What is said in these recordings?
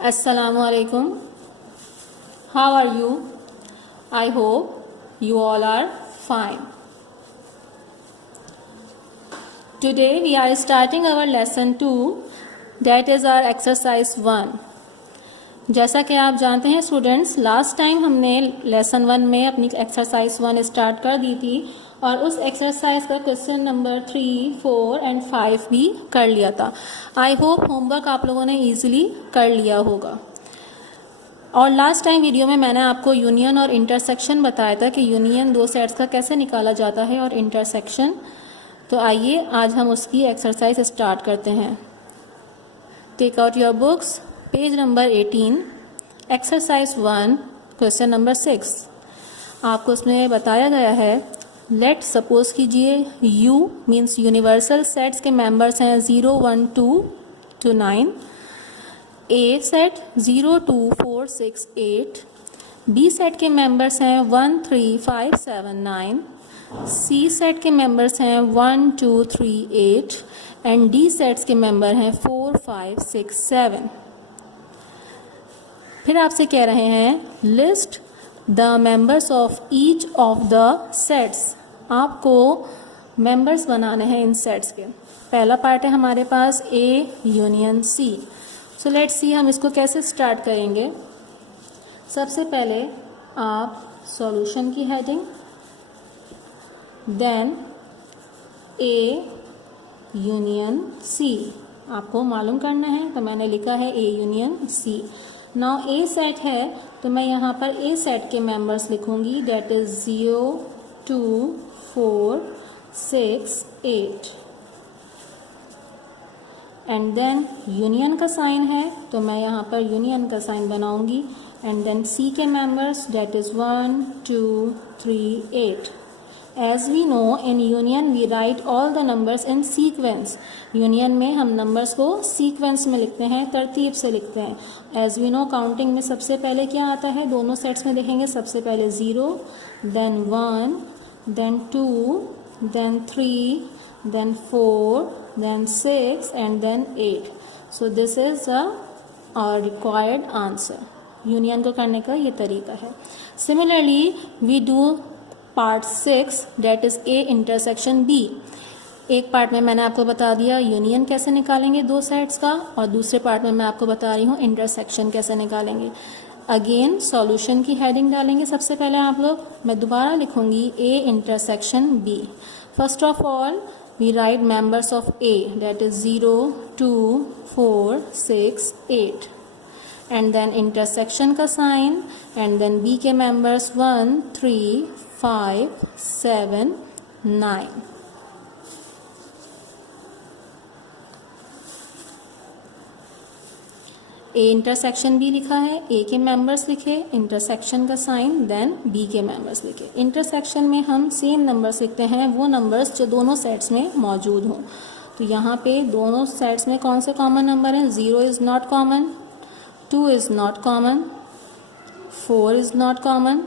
Assalamu alaikum. How are you? I hope you all are fine. Today we are starting our lesson 2, that is our exercise 1. जैसा कि आप जानते हैं students, last time हमने lesson 1 में अपनी exercise 1 start कर दी थी और उस एक्सरसाइज का क्वेश्चन नंबर 3, 4 एंड 5 भी कर लिया था. आई होप होमवर्क आप लोगों ने ईजिली कर लिया होगा. और लास्ट टाइम वीडियो में मैंने आपको यूनियन और इंटरसेक्शन बताया था कि यूनियन दो सेट्स का कैसे निकाला जाता है और इंटरसेक्शन. तो आइए आज हम उसकी एक्सरसाइज स्टार्ट करते हैं. Take out your books, page number 18, exercise 1, question number 6. आपको उसमें बताया गया है, लेट सपोज कीजिए U मीन्स यूनिवर्सल सेट्स के मेंबर्स हैं 0, 1, 2 to 9. A set 0, 2, 4, 6, 8. B set के मेंबर्स हैं 1, 3, 5, 7, 9. C सेट के मेंबर्स हैं 1, 2, 3, 8 एंड D सेट्स के मेंबर हैं 4, 5, 6, 7. फिर आपसे कह रहे हैं list the members of each of the sets. आपको मेंबर्स बनाने हैं इन सेट्स के. पहला पार्ट है हमारे पास A union C. So let's see हम इसको कैसे स्टार्ट करेंगे. सबसे पहले आप सॉल्यूशन की heading, then A union C आपको मालूम करना है. तो मैंने लिखा है A union C. Now A set है तो मैं यहाँ पर A सेट के मेंबर्स लिखूँगी, that is 0, 2, 4, 6, 8. And then union का साइन है तो मैं यहाँ पर यूनियन का साइन बनाऊँगी. एंड देन C के members that is 1, 2, 3, 8. As we know in union we write all the numbers in sequence. Union में हम नंबर्स को सीक्वेंस में लिखते हैं, तरतीब से लिखते हैं. एज वी नो काउंटिंग में सबसे पहले क्या आता है, दोनों सेट्स में देखेंगे, सबसे पहले 0, then 1, then 2, then 3, then 4, then 6 and then 8. So this is our required answer. Union को करने का ये तरीका है. Similarly we do part 6 that is A intersection B. एक पार्ट में मैंने आपको बता दिया यूनियन कैसे निकालेंगे दो सेट्स का, और दूसरे पार्ट में मैं आपको बता रही हूँ इंटरसेक्शन कैसे निकालेंगे. अगेन सॉल्यूशन की हेडिंग डालेंगे सबसे पहले आप लोग. मैं दोबारा लिखूँगी A intersection B. First of all we write members of A, that is 0, 2, 4, 6, 8 and then intersection का sign and then B के members 1, 3, 5, 7, 9. A इंटरसेक्शन B लिखा है, A के मेंबर्स लिखे, इंटरसेक्शन का साइन, देन B के मेंबर्स लिखे. Intersection में हम सेम नंबर्स लिखते हैं, वो नंबर्स जो दोनों सेट्स में मौजूद हों. तो यहाँ पे दोनों सेट्स में कौन से कॉमन नंबर हैं, 0 is not common, 2 is not common, 4 is not common,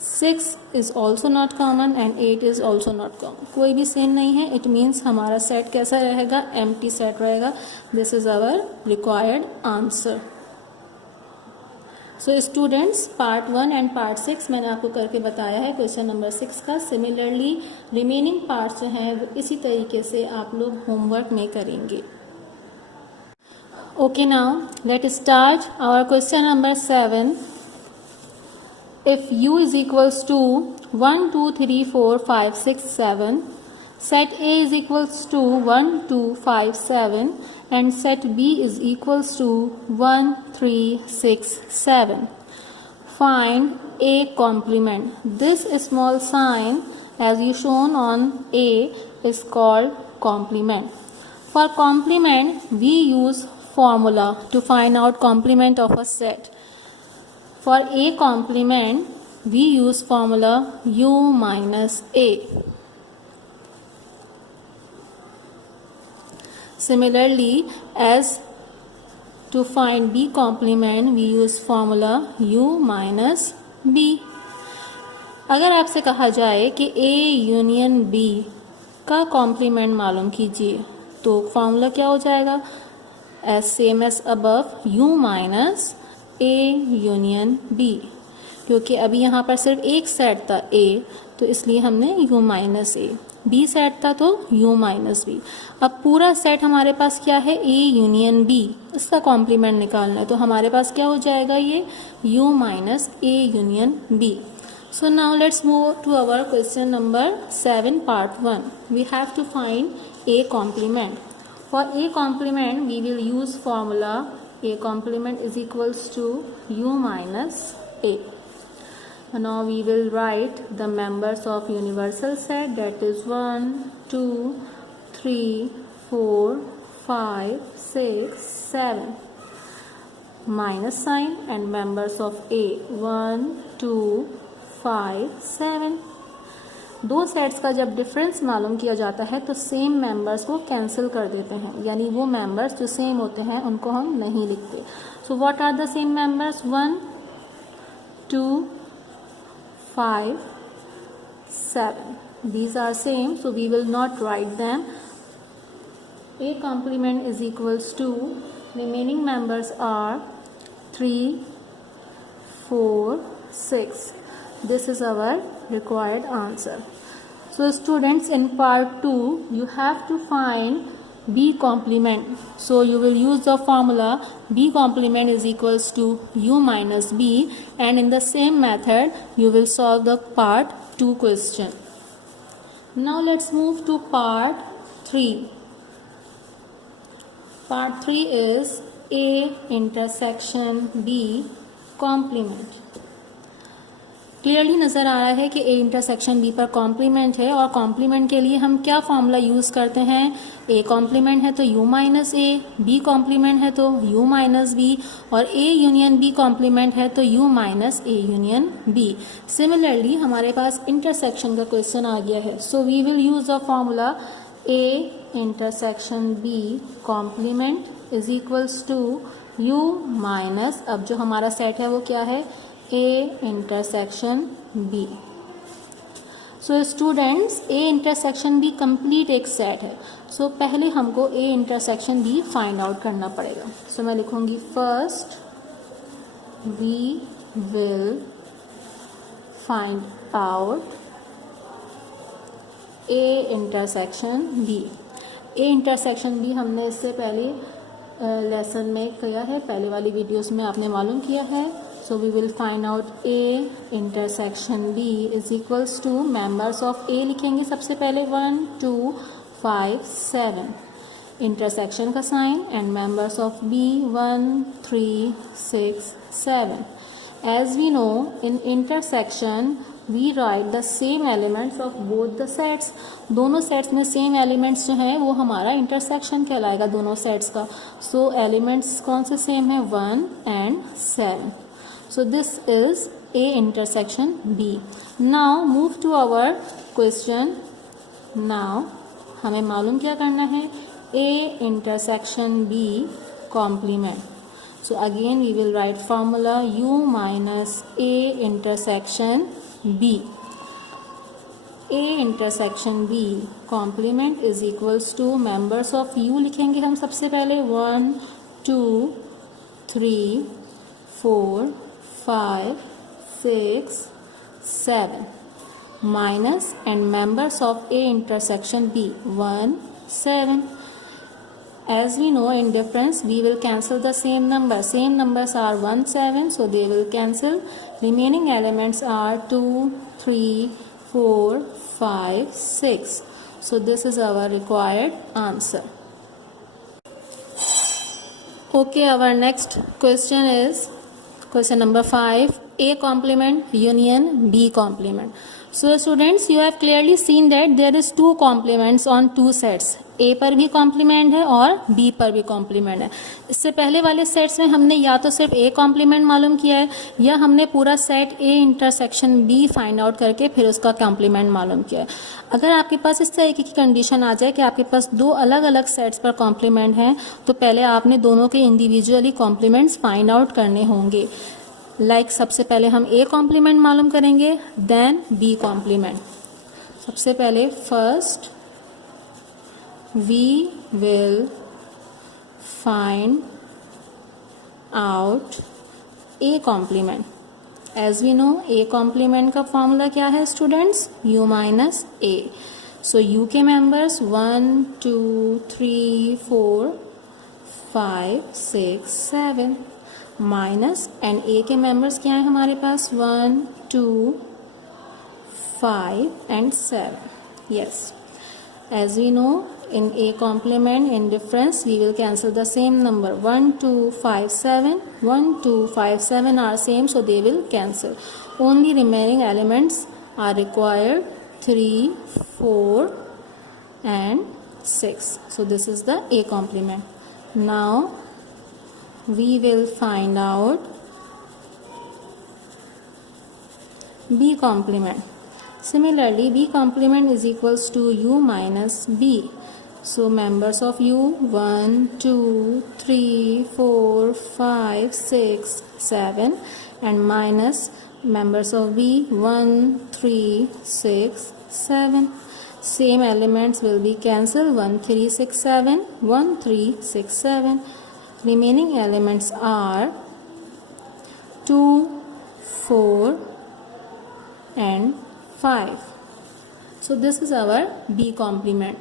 6 is also not common and 8 is also not common. कोई भी सेम नहीं है. इट मीन्स हमारा सेट कैसा रहेगा, एम्प्टी सेट रहेगा. This is our required answer. So students, part 1 and part 6 मैंने आपको करके बताया है क्वेश्चन नंबर 6 का. सिमिलरली रिमेनिंग पार्ट्स जो हैं वो इसी तरीके से आप लोग होमवर्क में करेंगे. Okay, now let start our question number 7. If U is equals to 1, 2, 3, 4, 5, 6, 7, set A is equals to 1, 2, 5, 7 and set B is equals to 1, 3, 6, 7. Find A complement. This small sign as you shown on A is called complement. For complement we use formula to find out complement of a set. For A complement, we use formula U minus A. Similarly, as to find B complement, we use formula U minus B. अगर आपसे कहा जाए कि A union B का complement मालूम कीजिए तो formula क्या हो जाएगा, as same as above u minus a union b, क्योंकि अभी यहाँ पर सिर्फ एक सेट था a, तो इसलिए हमने u minus a, b set था तो u माइनस b। अब पूरा सेट हमारे पास क्या है, a यूनियन b, इसका कॉम्प्लीमेंट निकालना है, तो हमारे पास क्या हो जाएगा, ये u minus a union b। So now let's move to our question number 7 part 1. We have to find a complement. For a complement we will use formula a complement is equals to u minus a. Now we will write the members of universal set, that is 1, 2, 3, 4, 5, 6, 7. Minus sign and members of a 1, 2, 5, 7। दो sets का जब difference मालूम किया जाता है तो same members को cancel कर देते हैं, यानी वो मेंबर्स जो सेम होते हैं उनको हम नहीं लिखते। So what are the same members, 1, 2, 5, 7, these are same, so we will not write them। A complement is equals to remaining members are 3, 4, 6। This is our required answer। So students, in part 2 you have to find b complement, so you will use the formula b complement is equals to u minus b, and in the same method you will solve the part 2 question। Now let's move to part 3। part 3 is a intersection b complement। Clearly नज़र आ रहा है कि ए intersection B पर complement है, और complement के लिए हम क्या फॉर्मूला यूज़ करते हैं, ए कॉम्प्लीमेंट है तो U minus A, B complement है तो यू माइनस बी, और ए यूनियन बी कॉम्प्लीमेंट है तो U minus A union B. Similarly हमारे पास इंटरसेक्शन का क्वेश्चन आ गया है, so we will use the formula A intersection B complement is equals to U minus, अब जो हमारा सेट है वो क्या है, A intersection B। So students, A intersection B complete एक सेट है, सो पहले हमको A intersection B find out करना पड़ेगा। सो मैं लिखूंगी first we will find out A intersection B। A intersection B हमने इससे पहले लेसन में किया है, पहले वाली वीडियोस में आपने मालूम किया है। So we will find out A intersection B is equals to members of A लिखेंगे सबसे पहले 1, 2, 5, 7 intersection का sign, and members of B 1, 3, 6, 7। As we know in intersection we write the same elements of both the sets। दोनों sets में same elements जो हैं वो हमारा इंटरसेक्शन कहलाएगा दोनों सेट्स का। सो एलिमेंट्स कौन से सेम है, 1 and 7। So this is A intersection B। Now move to our question। Now हमें मालूम क्या करना है, A intersection B complement। So again we will write formula U minus A intersection B। A intersection B complement is equals to members of U लिखेंगे हम सबसे पहले 1, 2, 3, 4, 5, 6, 7 minus and members of A intersection B 1, 7। As we know in difference we will cancel the same number, same numbers are 1, 7, so they will cancel। Remaining elements are 2, 3, 4, 5, 6। So this is our required answer। Okay, our next question is question number 5, A complement union B complement। So students, you have clearly seen that there is two complements on two sets। A पर भी complement है और B पर भी complement है। इससे पहले वाले सेट्स में हमने या तो सिर्फ A कॉम्प्लीमेंट मालूम किया है, या हमने पूरा set A intersection B find out करके फिर उसका कॉम्प्लीमेंट मालूम किया है। अगर आपके पास इस तरीके की कंडीशन आ जाए कि आपके पास दो अलग अलग सेट्स पर कॉम्प्लीमेंट हैं, तो पहले आपने दोनों के इंडिविजुअली कॉम्प्लीमेंट्स फाइंड आउट करने होंगे। सबसे पहले हम A कॉम्प्लीमेंट मालूम करेंगे, देन B कॉम्प्लीमेंट। सबसे पहले first we will find out A complement. As we know, A complement का फॉर्मूला क्या है students? U minus A. So U के मेंबर्स 1 2 3 4 5 6 7 माइनस एंड A के मेंबर्स क्या है हमारे पास? 1 2 5 and 7. Yes, as we know, in A complement, in difference, we will cancel the same number. 1 2 5 7 1 2 5 7 are same, so they will cancel. Only remaining elements are required 3 4 and 6. So this is the A complement. Now we will find out B complement. Similarly, B complement is equals to U minus B. So members of U 1 2 3 4 5 6 7 and minus members of B 1 3 6 7. Same elements will be cancelled. 1 3 6 7 1 3 6 7. Remaining elements are 2 4 and 5. So this is our B complement.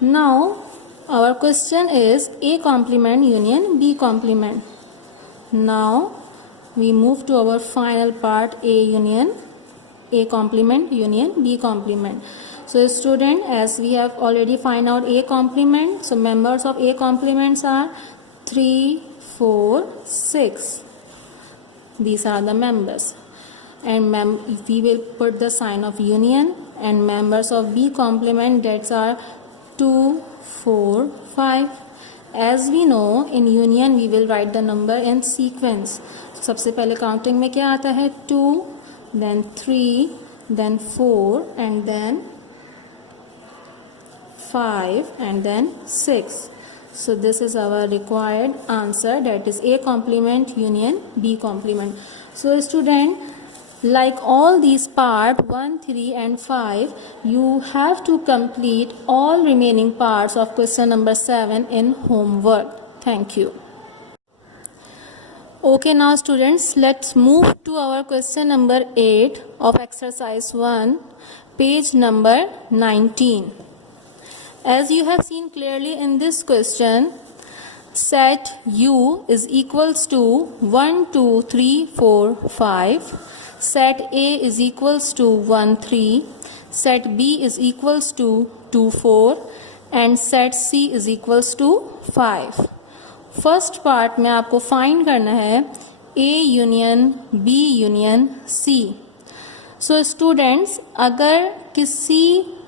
Now our question is A complement union B complement. Now we move to our final part, A complement union B complement. So student, as we have already find out A complement, so members of A complements are 3 4 6. These are the members. And we will put the sign of union, and members of B complement, that are 2 4 5. As we know, in union we will write the number in sequence. So सबसे पहले counting में क्या आता है? 2, then 3, then 4, and then 5, and then 6. So this is our required answer, that is A complement union B complement. So student, like all these part 1 3 and 5, you have to complete all remaining parts of question number 7 in homework. Thank you. Okay, now students, let's move to our question number 8 of exercise 1, page number 19. As you have seen clearly in this question, set U is equals to 1 2 3 4 5. Set A is equals to 1 3, set B is equals to 2 4, and set C is equals to 5. First part में आपको find करना है A union B union C. So students, अगर किसी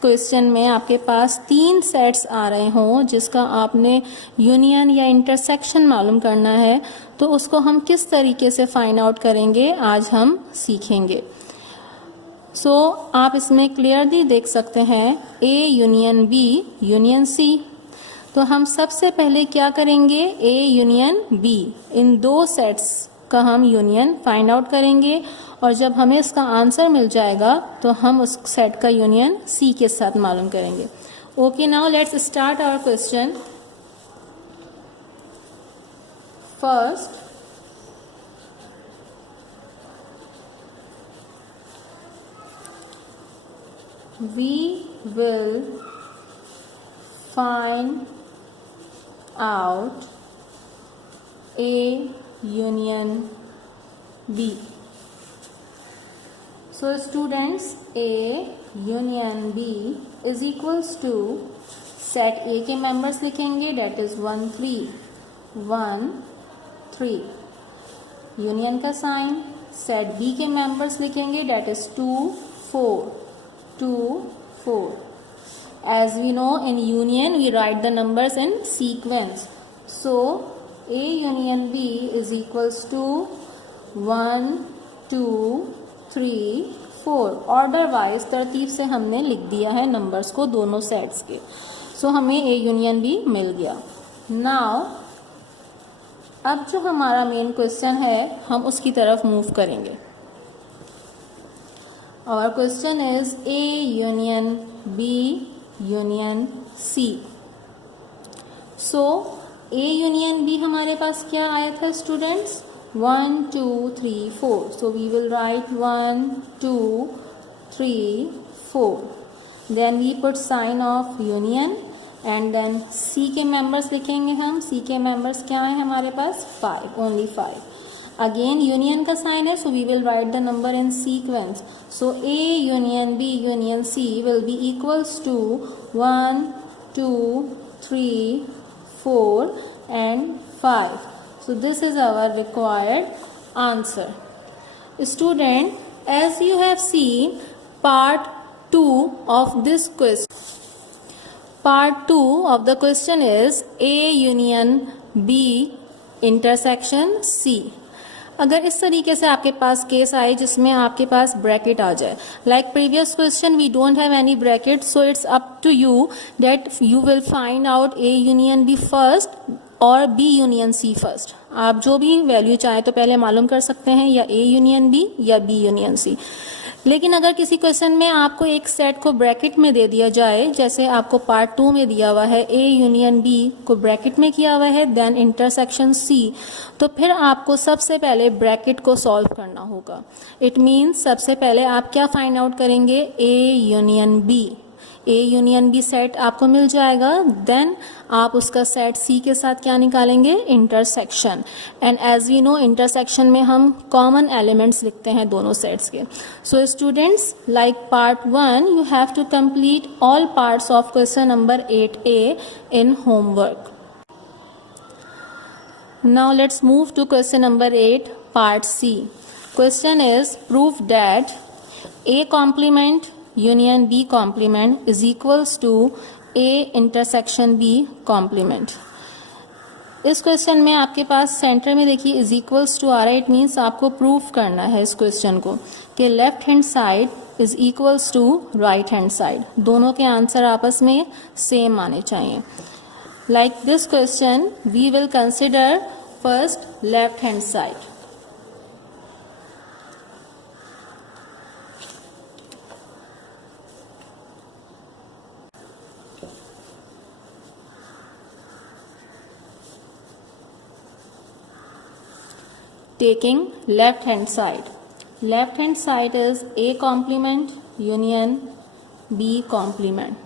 question में आपके पास 3 sets आ रहे हों जिसका आपने यूनियन या इंटरसेक्शन मालूम करना है, तो उसको हम किस तरीके से फाइंड आउट करेंगे आज हम सीखेंगे. सो आप इसमें क्लियरली देख सकते हैं A union B union C. तो हम सबसे पहले क्या करेंगे? A union B, in 2 sets का हम यूनियन फाइंड आउट करेंगे, और जब हमें इसका आंसर मिल जाएगा तो हम उस सेट का यूनियन C के साथ मालूम करेंगे. Okay, now let's start our question. First, we will find out A union B. So students, A union B is equals to set A के members लिखेंगे, that is 1 3 1 3. यूनियन का sign. Set B के members लिखेंगे, that is 2 4 2 4. As we know, in union we write the numbers in sequence. So A union B is equals to 1 2 3 4. Order wise तरतीब से हमने लिख दिया है नंबर्स को दोनों सेट्स के. सो हमें A यूनियन B मिल गया. नाउ अब जो हमारा मेन क्वेश्चन है हम उसकी तरफ मूव करेंगे. Our question is A union B union C. So A union B हमारे पास क्या आया था students? 1 2 3 4. So we will write 1 2 3 4. Then we put sign of union and then C के मेंबर्स लिखेंगे हम. C के मेंबर्स क्या है हमारे पास? 5, ओनली 5. अगेन यूनियन का साइन है, so we will write the number in sequence. So A union B union C will be equals to 1 2 3 4 and 5. So this is our required answer. Student, as you have seen part 2 of this question. Part 2 of the question is A union B intersection C. अगर इस तरीके से आपके पास case आए जिसमें आपके पास bracket आ जाए, like previous question we don't have any bracket, so it's up to you that you will find out A union B first और B यूनियन C फर्स्ट. आप जो भी वैल्यू चाहें तो पहले मालूम कर सकते हैं, या A यूनियन B या B यूनियन C. लेकिन अगर किसी क्वेश्चन में आपको एक सेट को ब्रैकेट में दे दिया जाए, जैसे आपको पार्ट 2 में दिया हुआ है A यूनियन B को ब्रैकेट में किया हुआ है, देन इंटरसेक्शन C, तो फिर आपको सबसे पहले ब्रैकेट को सॉल्व करना होगा. इट मीन्स सबसे पहले आप क्या फाइंड आउट करेंगे? A union B. A union B set आपको मिल जाएगा, देन आप उसका सेट C के साथ क्या निकालेंगे? Intersection. And as we know intersection में हम कॉमन एलिमेंट्स लिखते हैं दोनों सेट्स के. So students, like part 1 you have to complete all parts of question number 8A in homework. Now let's move to question number 8 part C. Question is prove that A complement union B complement is equals to A intersection B complement. इस question में आपके पास centre में देखिए is equals to आ रहा है. It means आपको proof करना है इस क्वेश्चन को कि left hand side is equals to right hand side. दोनों के आंसर आपस में सेम आने चाहिए. Like this question we will consider first left hand side. Taking left hand side. Left hand side is A complement union B complement.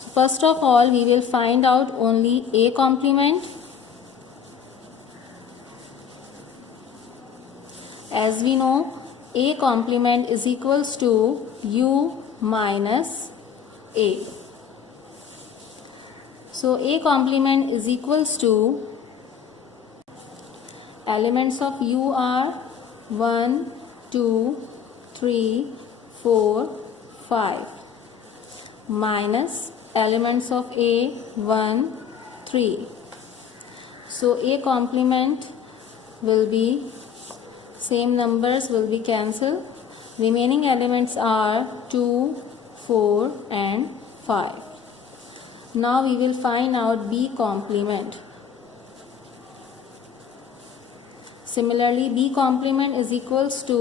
So first of all we will find out only A complement. As we know A complement is equals to U minus A. So A complement is equals to elements of U are 1 2 3 4 5 minus elements of A 1 3. So A complement will be same numbers will be cancelled. Remaining elements are 2 4 and 5. Now we will find out B complement. Similarly, B complement is equals to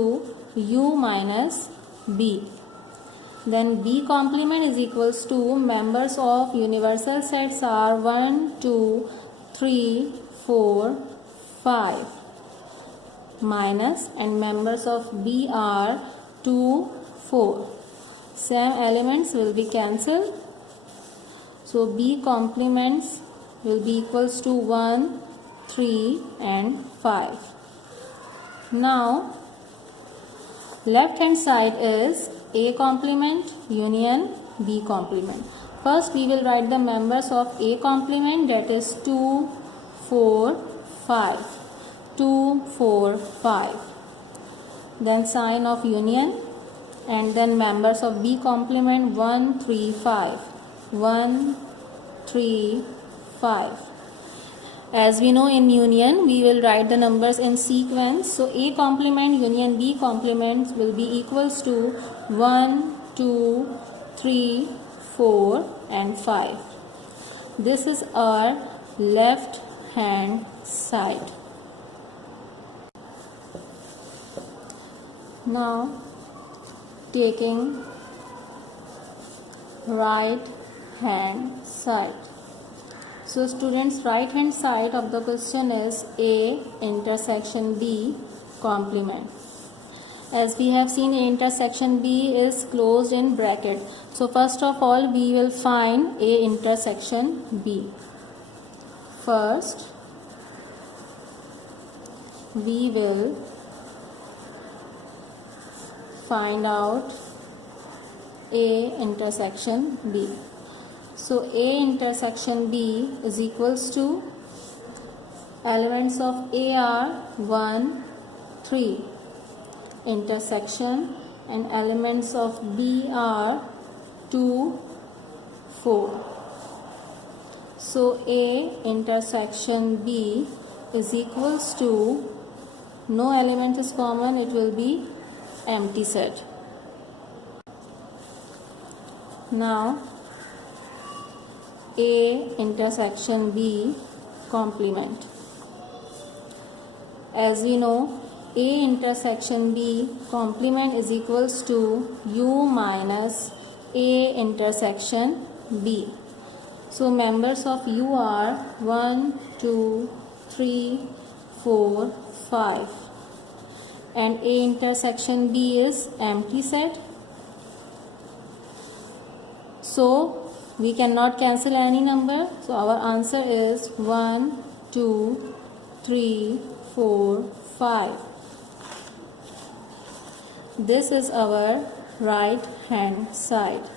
U minus B. Then B complement is equals to members of universal sets are 1 2 3 4 5 minus, and members of B are 2 4. Same elements will be cancelled. So B complements will be equals to 1 3 and 5. Now left hand side is A complement union B complement. First we will write the members of A complement, that is 2 4 5 2 4 5. Then sign of union, and then members of B complement 1 3 5 1 3 5. As we know in union we will write the numbers in sequence. So A complement union B complement will be equals to 1 2 3 4 and 5. This is our left hand side. Now taking right hand side. So So students, right hand side of the question is A intersection B complement. As we have seen, A intersection B is closed in bracket. So first of all, we will find A intersection B. First, we will find out A intersection B. So A intersection B is equals to elements of A are 1, 3, intersection, and elements of B are 2, 4. So A intersection B is equals to, no element is common, it will be empty set. Now A intersection B complement. As we know, A intersection B complement is equals to U minus A intersection B. So members of U are 1, 2, 3, 4, 5. And A intersection B is empty set. So we cannot cancel any number. So our answer is 1, 2, 3, 4, 5. This is our right hand side.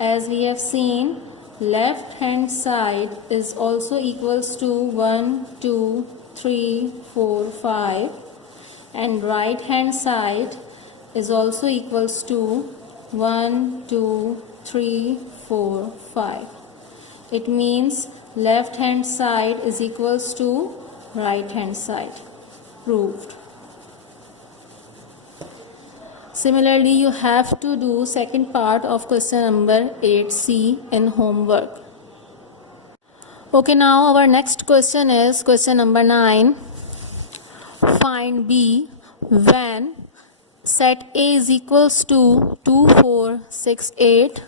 As we have seen, left hand side is also equals to 1, 2, 3, 4, 5, and right hand side is also equals to 1, 2, 3, 4, 5. It means left hand side is equals to right hand side. Proved. Similarly, you have to do second part of question number 8C in homework. Okay, now our next question is question number 9. Find B when set A is equals to 2, 4, 6, 8.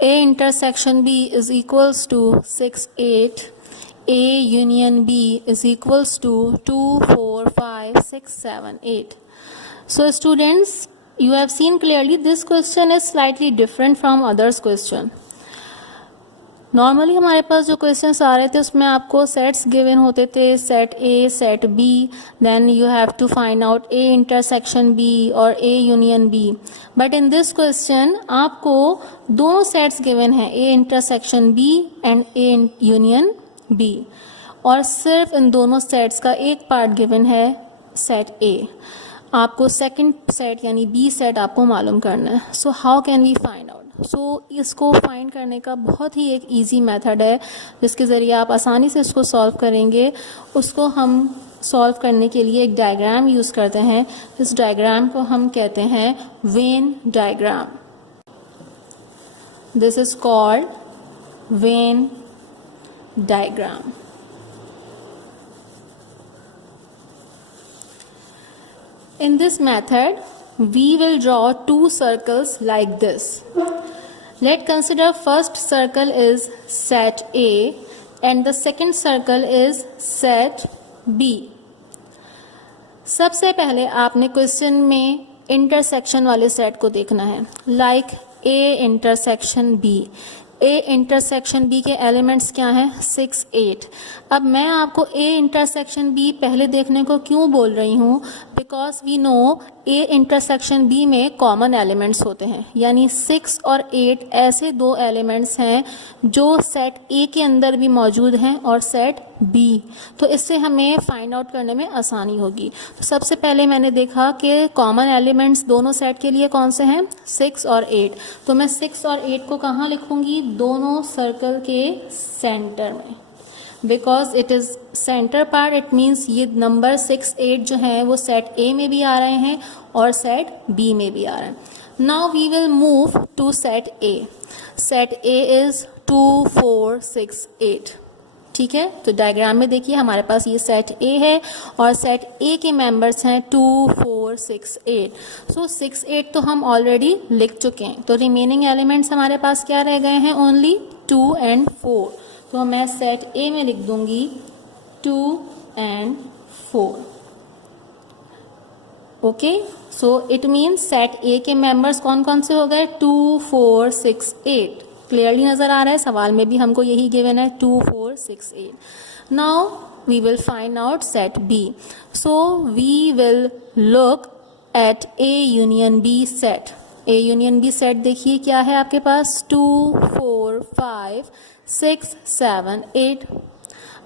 A intersection B is equals to 6, 8. A union B is equals to 2, 4, 5, 6, 7, 8. So students, you have seen clearly this question is slightly different from others question. Normally हमारे पास जो questions आ रहे थे उसमें आपको sets given होते थे, set A, set B, then you have to find out A intersection B और A union B. But in this question आपको दोनों सेट्स गिवन हैं, A intersection B and A union B, और सिर्फ इन दोनों सेट्स का एक पार्ट गिवन है, सेट ए. आपको सेकंड सेट यानी बी सेट आपको मालूम करना है. So how can we find out? So इसको फाइंड करने का बहुत ही एक इजी मेथड है जिसके ज़रिए आप आसानी से इसको सॉल्व करेंगे. उसको हम सॉल्व करने के लिए एक डायग्राम यूज़ करते हैं. इस डायग्राम को हम कहते हैं Venn diagram. This is called Venn diagram. In this method, we will draw two circles like this. Let's consider first circle is set A and the second circle is set B. सबसे पहले आपने question में intersection वाले set को देखना है, like A intersection B. A intersection B के elements क्या हैं? 6, 8. अब मैं आपको ए इंटरसेक्शन बी पहले देखने को क्यों बोल रही हूँ? Because we know A intersection B में कॉमन एलिमेंट्स होते हैं, यानी 6 और 8 ऐसे दो एलिमेंट्स हैं जो सेट ए के अंदर भी मौजूद हैं और सेट बी. तो इससे हमें फाइंड आउट करने में आसानी होगी. तो सबसे पहले मैंने देखा कि कॉमन एलिमेंट्स दोनों सेट के लिए कौन से हैं? 6 और 8. तो मैं 6 और 8 को कहाँ लिखूंगी? दोनों सर्कल के सेंटर में. Because it is centre part, it means ये नंबर 6, 8 जो हैं वो सेट ए में भी आ रहे हैं और सेट बी में भी आ रहे हैं. Now we will move to set A. Set A is 2, 4, 6, 8. ठीक है, तो डायग्राम में देखिए हमारे पास ये सेट ए है और सेट ए के मेंबर्स हैं 2, 4, 6, 8. सो 6, 8 तो हम ऑलरेडी लिख चुके हैं. तो रिमेनिंग एलिमेंट्स हमारे पास क्या रह गए हैं? Only 2 and 4. तो मैं सेट ए में लिख दूंगी 2 and 4. Okay, so it means set ए के मेंबर्स कौन कौन से हो गए? 2 4 6 8. क्लियरली नज़र आ रहा है, सवाल में भी हमको यही गिवन है 2 4 6 8. Now we will find out set B. So we will look at A union B set. A union B set देखिए क्या है आपके पास, 2 4 5 6 7 8.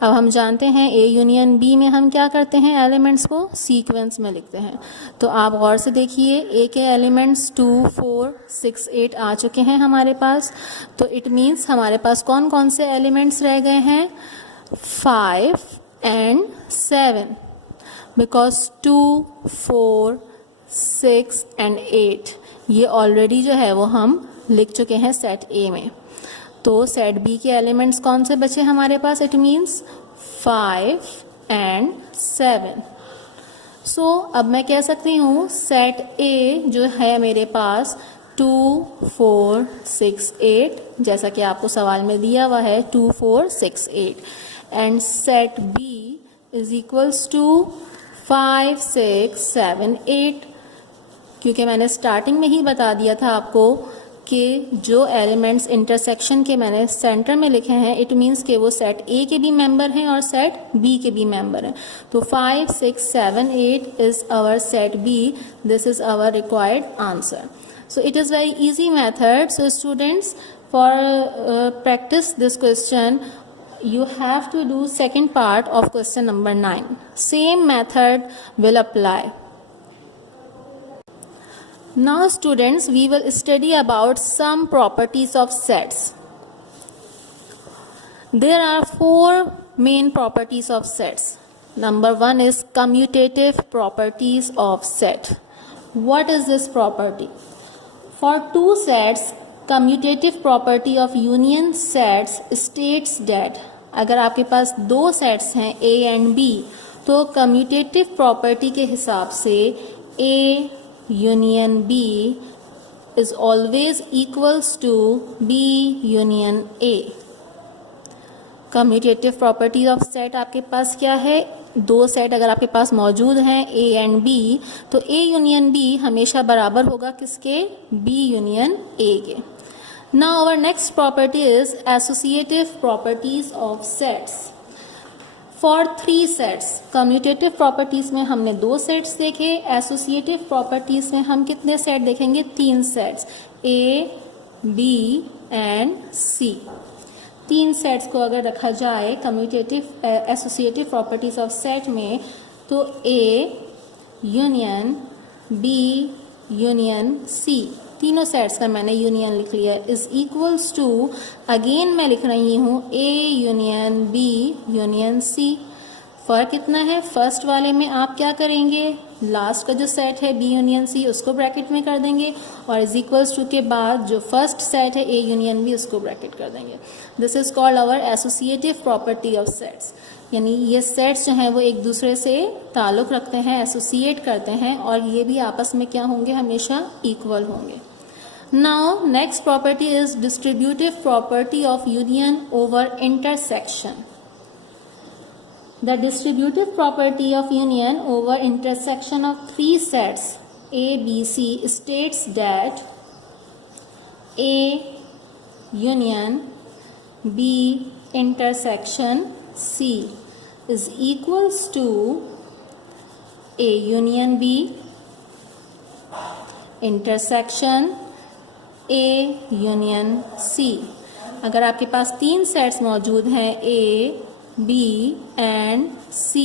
अब हम जानते हैं ए यूनियन बी में हम क्या करते हैं, एलिमेंट्स को सीक्वेंस में लिखते हैं. तो आप गौर से देखिए, ए के एलिमेंट्स 2 4 6 8 आ चुके हैं हमारे पास. तो इट मीन्स हमारे पास कौन कौन से एलिमेंट्स रह गए हैं, 5 and 7, बिकॉज 2 4 6 and 8 ये ऑलरेडी जो है वो हम लिख चुके हैं सेट ए में. तो सेट बी के एलिमेंट्स कौन से बचे हमारे पास, इट मीन्स 5 and 7. सो अब मैं कह सकती हूँ सेट ए जो है मेरे पास 2 4 6 8, जैसा कि आपको सवाल में दिया हुआ है 2 4 6 8, and set B is equals to 5 6 7 8. क्योंकि मैंने स्टार्टिंग में ही बता दिया था आपको कि जो एलिमेंट्स इंटरसेक्शन के मैंने सेंटर में लिखे हैं, इट मीन्स कि वो सेट ए के भी मेंबर हैं और सेट बी के भी मेंबर हैं. तो 5 6 7 8 is our set B. This is our required answer. So it is very easy method. So students, for practice this question you have to do second part of question number 9. Same method will apply. Now students, we will study about some properties of sets. There are 4 main properties of sets. Number 1 is commutative properties of set. What is this property? For two sets, commutative property of union sets states that अगर आपके पास दो sets हैं A and B, तो commutative property के हिसाब से A union B is always equals to B union A. Commutative property of set आपके पास क्या है, दो सेट अगर आपके पास मौजूद हैं A एंड B, तो A यूनियन B हमेशा बराबर होगा किसके, B यूनियन A के. Now our next property is associative properties of sets. For 3 sets, commutative properties में हमने 2 sets देखे, associative properties में हम कितने set देखेंगे, 3 sets, A, B and C. 3 sets को अगर रखा जाए commutative associative properties of set में, तो A union B union C, तीनों सेट्स का मैंने यूनियन लिख लिया, इज इक्वल्स टू, अगेन मैं लिख रही हूँ A union B union C. फ़र्क कितना है, फर्स्ट वाले में आप क्या करेंगे, लास्ट का जो सेट है B यूनियन C उसको ब्रैकेट में कर देंगे, और इज इक्वल्स टू के बाद जो फर्स्ट सेट है A यूनियन B उसको ब्रैकेट कर देंगे. This is called our associative property of sets. यानी ये सेट्स जो हैं वो एक दूसरे से ताल्लुक़ रखते हैं, एसोसिएट करते हैं, और ये भी आपस में क्या होंगे, हमेशा इक्वल होंगे. Now next property is distributive property of union over intersection. The distributive property of union over intersection of 3 sets A, B, C states that A union B intersection C is equals to A union B intersection A union C. अगर आपके पास 3 sets मौजूद हैं A, B and C,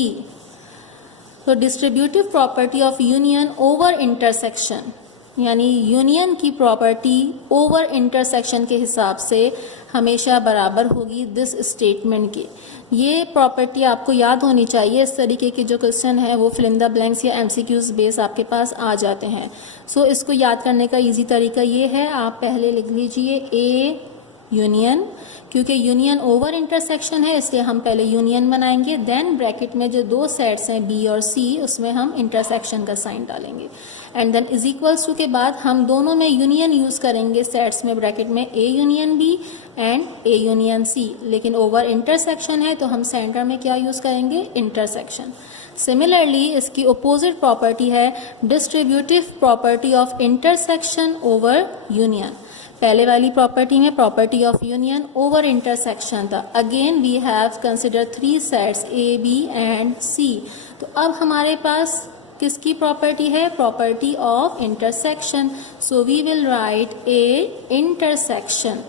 तो distributive property of union over intersection, यानी union की property over intersection के हिसाब से हमेशा बराबर होगी दिस स्टेटमेंट के. ये प्रॉपर्टी आपको याद होनी चाहिए. इस तरीके के जो क्वेश्चन है वो फिल इन द ब्लैंक्स या MCQs बेस आपके पास आ जाते हैं. सो इसको याद करने का इजी तरीका ये है, आप पहले लिख लीजिए A यूनियन, क्योंकि यूनियन ओवर इंटरसेक्शन है इसलिए हम पहले यूनियन बनाएंगे, देन ब्रैकेट में जो दो सेट्स हैं बी और सी उसमें हम इंटरसेक्शन का साइन डालेंगे, and then is equals to के बाद हम दोनों में यूनियन यूज़ करेंगे सेट्स में, ब्रैकेट में A union B and A union C, लेकिन ओवर इंटरसेक्शन है तो हम सेंटर में क्या यूज़ करेंगे, इंटरसेक्शन। सिमिलरली इसकी अपोजिट प्रॉपर्टी है distributive property of intersection over union. पहले वाली प्रॉपर्टी में property of union over intersection था। Again we have consider three sets A B and C. तो अब हमारे पास किसकी प्रॉपर्टी है, property of intersection. So we will write A intersection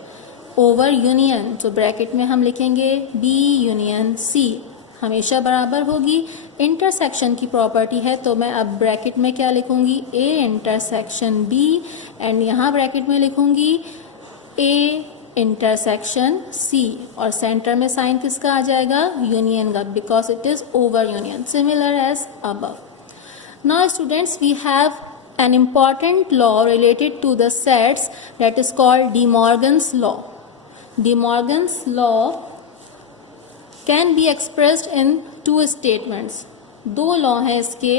over union. तो ब्रैकेट में हम लिखेंगे बी यूनियन सी, हमेशा बराबर होगी। इंटरसेक्शन की प्रॉपर्टी है तो मैं अब ब्रैकेट में क्या लिखूंगी, ए इंटरसेक्शन बी, एंड यहाँ ब्रैकेट में लिखूंगी ए इंटरसेक्शन सी, और सेंटर में साइन किसका आ जाएगा, यूनियन का, because it is over union, similar as above. Now students we have an important law related to the sets that is called De Morgan's law. De Morgan's law can be expressed in two statements. दो law हैं इसके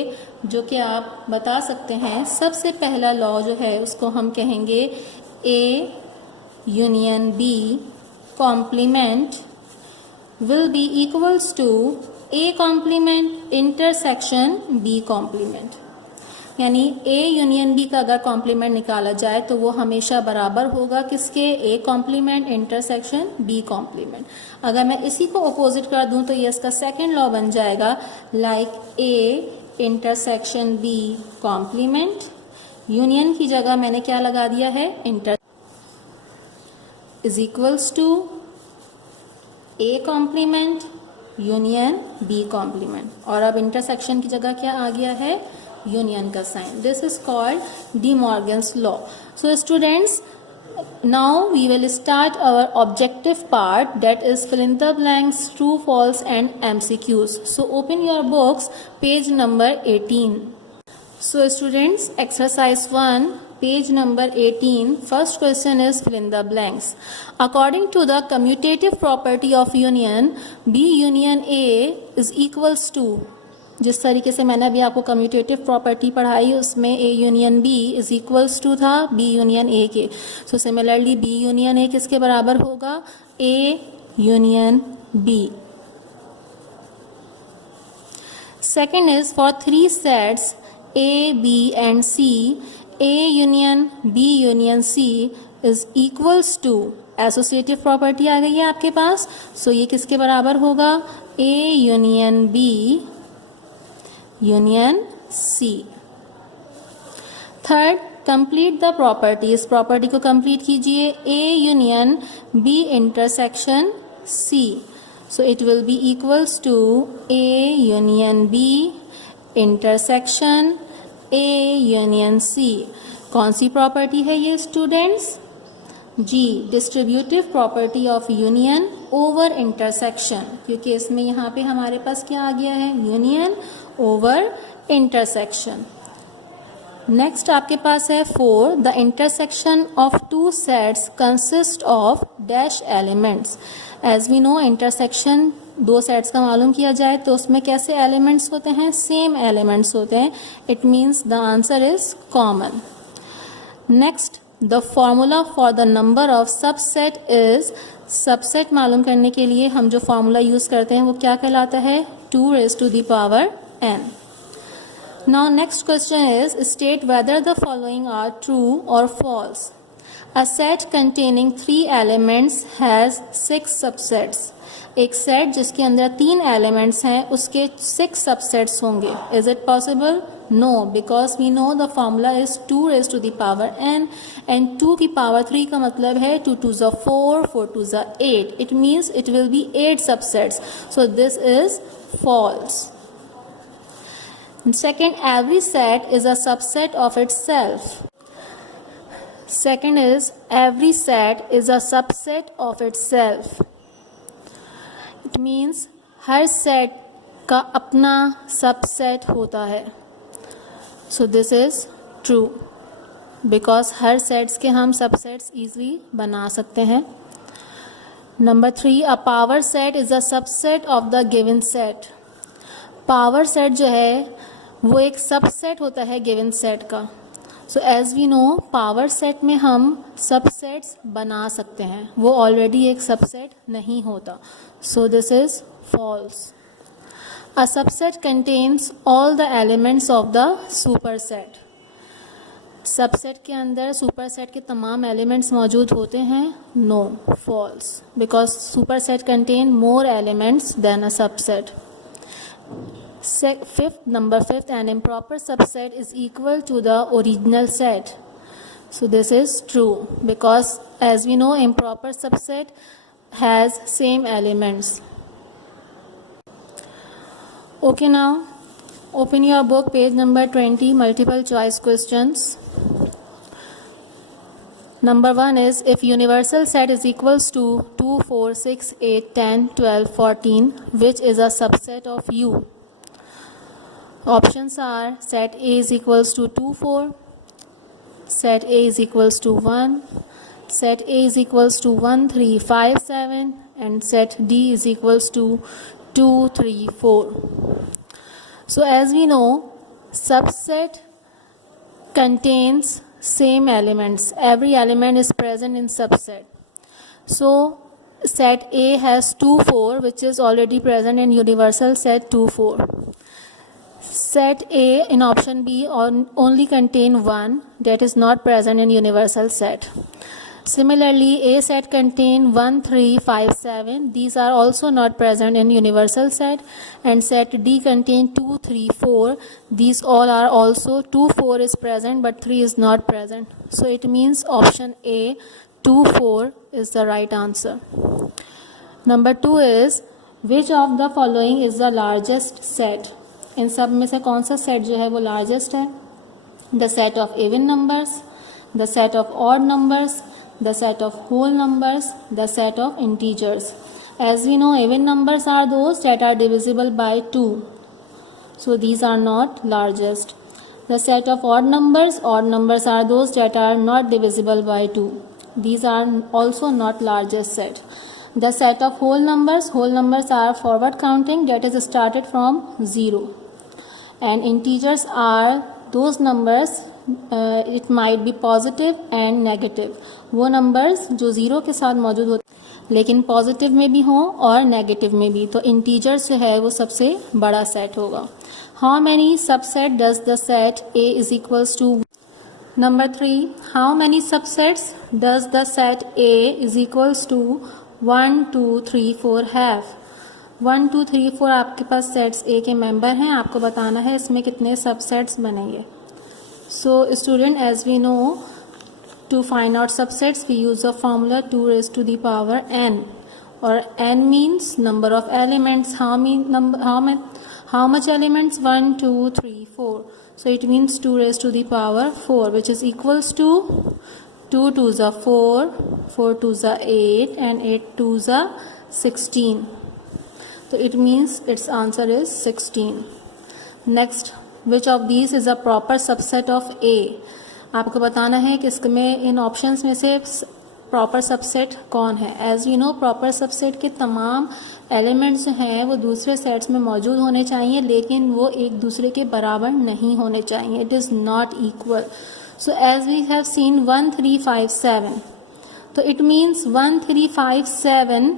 जो कि आप बता सकते हैं। सबसे पहला लॉ जो है उसको हम कहेंगे A union B complement will be equals to A complement intersection B complement, यानी ए यूनियन बी का अगर कॉम्प्लीमेंट निकाला जाए तो वो हमेशा बराबर होगा किसके, A complement intersection B complement. अगर मैं इसी को अपोजिट कर दूं तो ये इसका सेकंड लॉ बन जाएगा, like A intersection B complement, union की जगह मैंने क्या लगा दिया है, inter, is equals to A complement union B complement, और अब इंटरसेक्शन की जगह क्या आ गया है, यूनियन का sign. This is called De Morgan's law. So students, now we will start our objective part, that is fill in the blanks, true false and MCQs. So open your books, page number 18. So students, exercise 1, page number 18, first question is fill in the blanks. According to the commutative property of union, B union A is equals to, जिस तरीके से मैंने अभी आपको commutative property पढ़ाई उसमें A union B is equals to था B union A के। So similarly B union A किसके बराबर होगा, A union B. Second is for three sets A B and C, A union B union C is equals to, associative property आ गई है आपके पास। सो ये किसके बराबर होगा, A union B union C. Third, complete the property, इस प्रॉपर्टी को कंप्लीट कीजिए, ए union B intersection C, so it will be equals to A union B intersection A union C. कौन सी प्रॉपर्टी है ये स्टूडेंट्स, जी, distributive property of union over intersection, क्योंकि इसमें यहाँ पे हमारे पास क्या आ गया है, यूनियन ओवर इंटरसेक्शन। नेक्स्ट आपके पास है 4, the intersection of two sets consist of dash elements. As we know intersection दो सेट्स का मालूम किया जाए तो उसमें कैसे एलिमेंट्स होते हैं, सेम एलिमेंट्स होते हैं, it means the answer is common. Next, the formula for the number of subset is, subset मालूम करने के लिए हम जो फॉर्मूला यूज करते हैं वो क्या कहलाता है, 2 raised to the power n. Now next question is state whether the following are true or false. A set containing 3 elements has 6 subsets. एक सेट जिसके अंदर 3 एलिमेंट्स हैं उसके 6 सबसेट्स होंगे। Is it possible, no, because we know the formula is 2 raised to the power n, and 2 की power 3 का मतलब है 2 2s are 4, 4 2s are 8. It means it will be 8 subsets. So this is false. Second, every set is a subset of itself. Second is every set is a subset of itself. It means her set का अपना subset होता है. So this is true because her sets के हम subsets easily बना सकते हैं. Number 3, a power set is a subset of the given set. Power set जो है वो एक सबसेट होता है गिवन सेट का. So as we know power set में हम सबसेट्स बना सकते हैं, वो ऑलरेडी एक सबसेट नहीं होता. So this is false. A subset contains all the elements of the superset. Subset के अंदर सुपरसेट के तमाम एलिमेंट्स मौजूद होते हैं. No, false, because superset contain more elements than a subset. Number 5, an improper subset is equal to the original set. So this is true, because as we know improper subset has same elements. Okay, now open your book, page number 20, multiple choice questions. Number 1 is, if universal set is equals to 2, 4, 6, 8, 10, 12, 14, which is a subset of U? Options are set A is equals to 2, 4, set A is equals to 1, set A is equals to 1, 3, 5, 7, and set D is equals to 2, 3, 4. So as we know, subset contains same elements. Every element is present in subset. So set A has 2, 4, which is already present in universal set 2, 4. Set A in option B only contain 1, that is not present in universal set. Similarly, A set contain 1, 3, 5, 7. These are also not present in universal set. And set D contain 2, 3, 4. These all are also 2, 4 is present, but 3 is not present. So it means option A, 2, 4 is the right answer. Number 2 is, which of the following is the largest set? इन सब में से कौन सा set जो है वो largest है? The set of even numbers, the set of odd numbers, the set of whole numbers, the set of integers. As we know even numbers are those that are divisible by 2, so these are not largest. The set of odd numbers are those that are not divisible by 2. These are also not largest set. The set of whole numbers are forward counting, that is started from 0. And integers are those numbers, it might be positive and negative. वो numbers जो 0 के साथ मौजूद होते लेकिन positive में भी हों और नेगेटिव में भी, तो इंटीजर्स जो है वो सबसे बड़ा सेट होगा. How many subset does the set A is equals to? Number 3, how many subsets does the set A is equals to 1, 2, 3, 4 have? 1, 2, 3, 4 आपके पास सेट्स A के मेंबर हैं. आपको बताना है इसमें कितने सबसेट्स बनेंगे. So student, as we know, to find out subsets we use the formula 2 raised to the power n, or n means number of elements. How much elements? 1, 2, 3, 4. So it means 2 raised to the power 4, which is equals to 2 2s are 4, 4 2s are 8, and 8 2s are 16. So it means its answer is 16. Next, which of these is a proper subset of A? आपको बताना है कि इसमें इन options में से proper subset कौन है. As you know, proper subset के तमाम एलिमेंट्स जो हैं वो दूसरे सेट्स में मौजूद होने चाहिए, लेकिन वो एक दूसरे के बराबर नहीं होने चाहिए. It is not equal. So as we have seen 1, 3, 5, 7, तो इट मीन्स 1, 3, 5, 7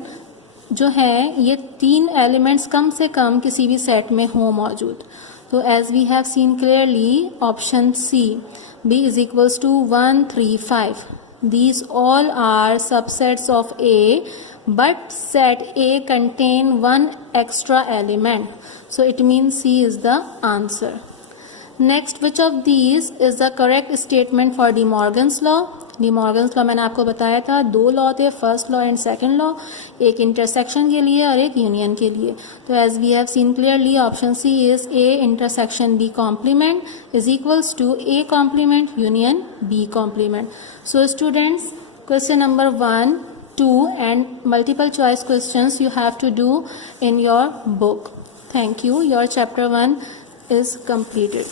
जो है ये 3 एलिमेंट्स कम से कम किसी भी सेट में हों मौजूद. तो as we have seen clearly option C, B is equals to 1, 3, 5. These all are subsets of A, but set A contain one extra element. So it means C is the answer. Next, which of these is the correct statement for De Morgan's law? De Morgan's law मैंने आपको बताया था 2 law थे, first law and second law, एक intersection के लिए और एक यूनियन के लिए. तो as we have seen clearly option C is A intersection B complement is equals to A complement union B complement. So students, question number 1, 2 and multiple choice questions you have to do in your book. Thank you. Your chapter 1 is completed.